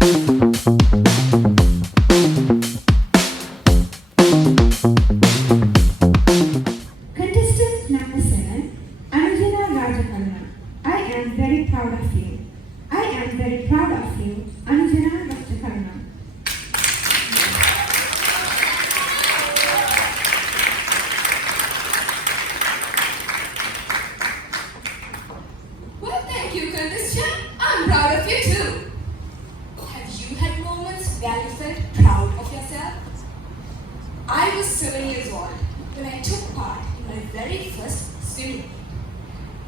Contestant number 7, Anujana Rajakaruna. I am very proud of you. I am very proud of you, Anujana Rajakaruna. Well, thank you, contestant. I'm proud of you too. Have you had moments where you felt proud of yourself? I was 7 years old when I took part in my very first swimming meet.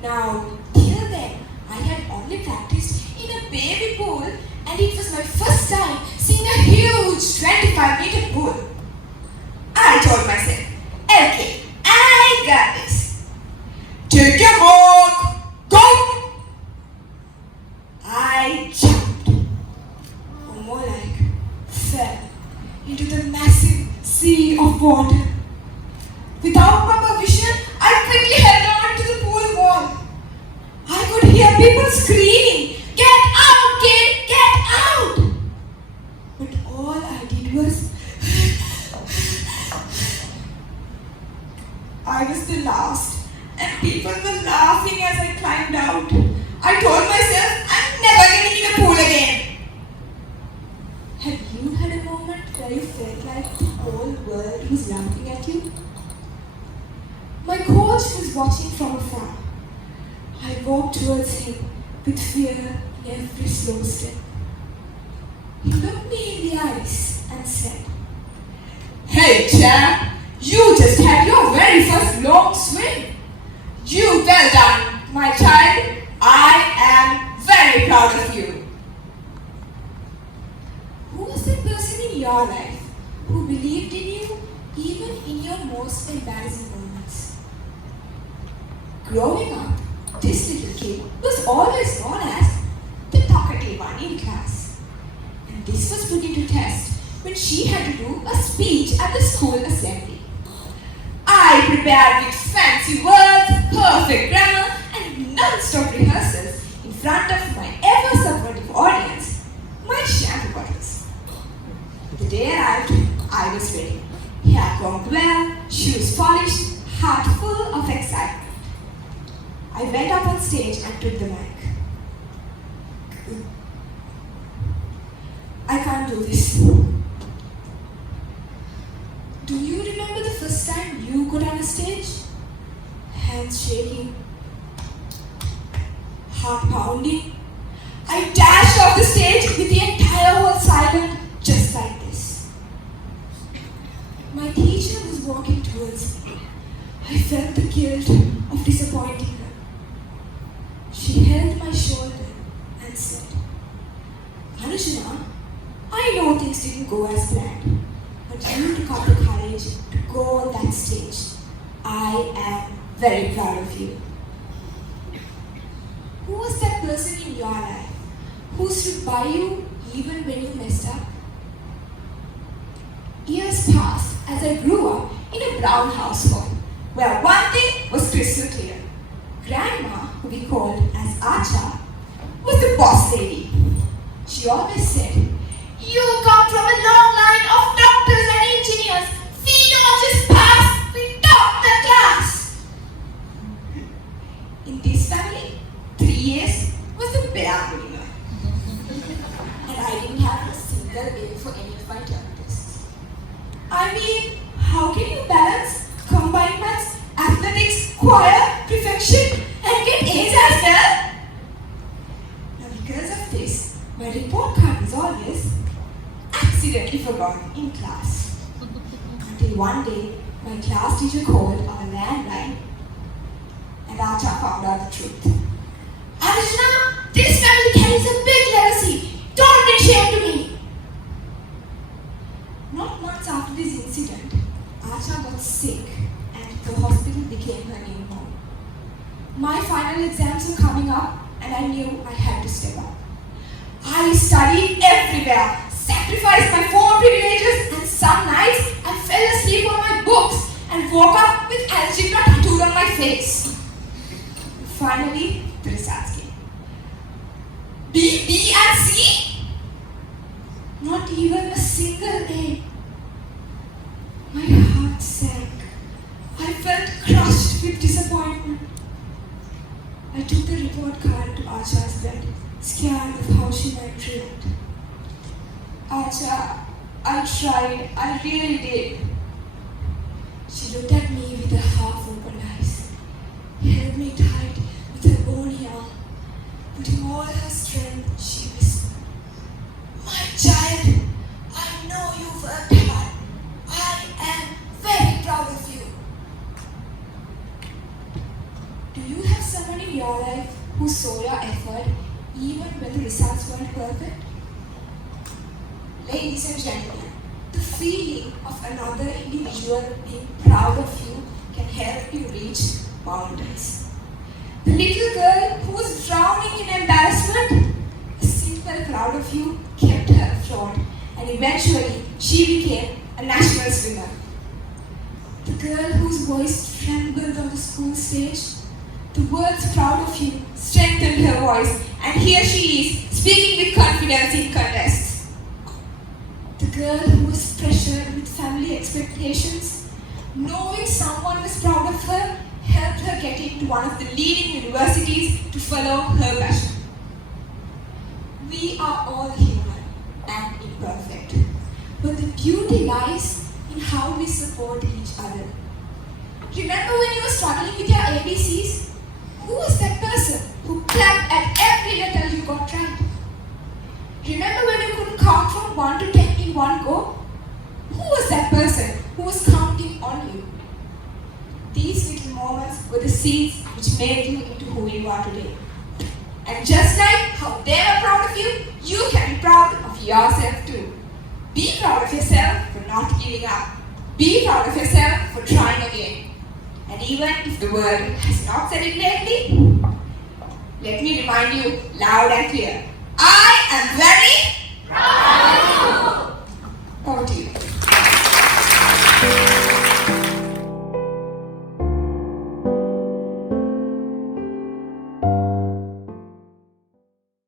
Now, till then, I had only practiced in a baby pool, and it was my first time seeing a huge 25-meter pool. I told myself, okay, I got this. Take your mark, go! I jumped, or more like fell, into the massive sea of water. Without proper vision, I quickly held on to the pool wall. I could hear people screaming, "Get out, kid! Get out!" But all I did was I was the last, and people were laughing as I climbed out. I told myself, I'm never getting in a pool again. Have you had a moment where you felt like the whole world was laughing at you? My coach was watching from afar. I walked towards him with fear in every slow step. He looked me in the eyes and said, "Hey chap, you just had your very first long swim. You well done, my child. I am very proud of you." Who was the person in your life who believed in you even in your most embarrassing moments? Growing up, this little kid was always known as the talkative one in class. And this was put into test when she had to do a speech at the school assembly. I prepared with fancy words, perfect grammar, and non-stop rehearsals in front of my ever-supportive audience, my shampoo bottles. The day arrived, I was ready. Hair combed well, shoes polished, heart full of excitement. I went up on stage and took the mic. I can't do this. Do you remember the first time you got on a stage? Hands shaking, heart pounding. I dashed off the stage with the entire hall silent, just like this. My teacher was walking towards me. I felt the guilt of disappointing her. She held my shoulder and said, "Anujana, I know things didn't go as planned, but you took up the courage to go on that stage. I am very proud of you." Who was that person in your life who stood by you even when you messed up? Years passed as I grew up in a brown household where one thing was crystal clear. Grandma, who we called as Acha, was the boss lady. She always said, "You come from a long line of doctors and engineers. We don't just pass, we top the class." In this family, 3 years was the bare minimum. And I didn't have a single A for any of my term tests. I mean, how can you balance combined maths, athletics, choir, perfection, and get A's as well? Now because of this, my report card was always accidentally forgotten in class. Until one day, my class teacher called on a landline and Acha found out the truth. "Anujana, this family carries a big legacy. Don't bring shame to me." Not months after this incident, Acha got sick and the hospital became her new home. My final exams were coming up and I knew I had to step up. I studied everywhere, sacrificed my phone privileges, and some nights I fell asleep on my books and woke up with algebra tattooed on my face. Finally, the results came. B, B, and C? Not even a single A. My heart sank. I felt crushed with disappointment. I took the report card to Acha's bed, scared of how she might react. Acha, I tried. I really did. She looked at me with her half-open eyes, held me tight with her bony arm. Putting all her strength, she whispered, "My child, I know you worked hard. I am very proud of you." Do you have someone in your life who saw your effort even when the results weren't perfect? Ladies and gentlemen, the feeling of another individual being proud of you can help you reach boundaries. The little girl who was drowning in embarrassment, a simple proud of you kept her afloat, and eventually she became a national swimmer. The girl whose voice trembled on the school stage, the words proud of you strengthened her voice, and here she is, speaking with confidence in contests. The girl who was pressured with family expectations, knowing someone was proud of her, helped her get into one of the leading universities to follow her passion. We are all human and imperfect, but the beauty lies in how we support each other. Remember when you were struggling with your ABCs? Who was that person who clapped at every letter you got right? Remember when you couldn't count from 1 to 10 in one go? Who was that person who was counting on you? These little moments were the seeds which made you into who you are today. And just like how they were proud of you, you can be proud of yourself too. Be proud of yourself for not giving up. Be proud of yourself for trying again. And even if the world has not said it lately, let me remind you loud and clear. I am very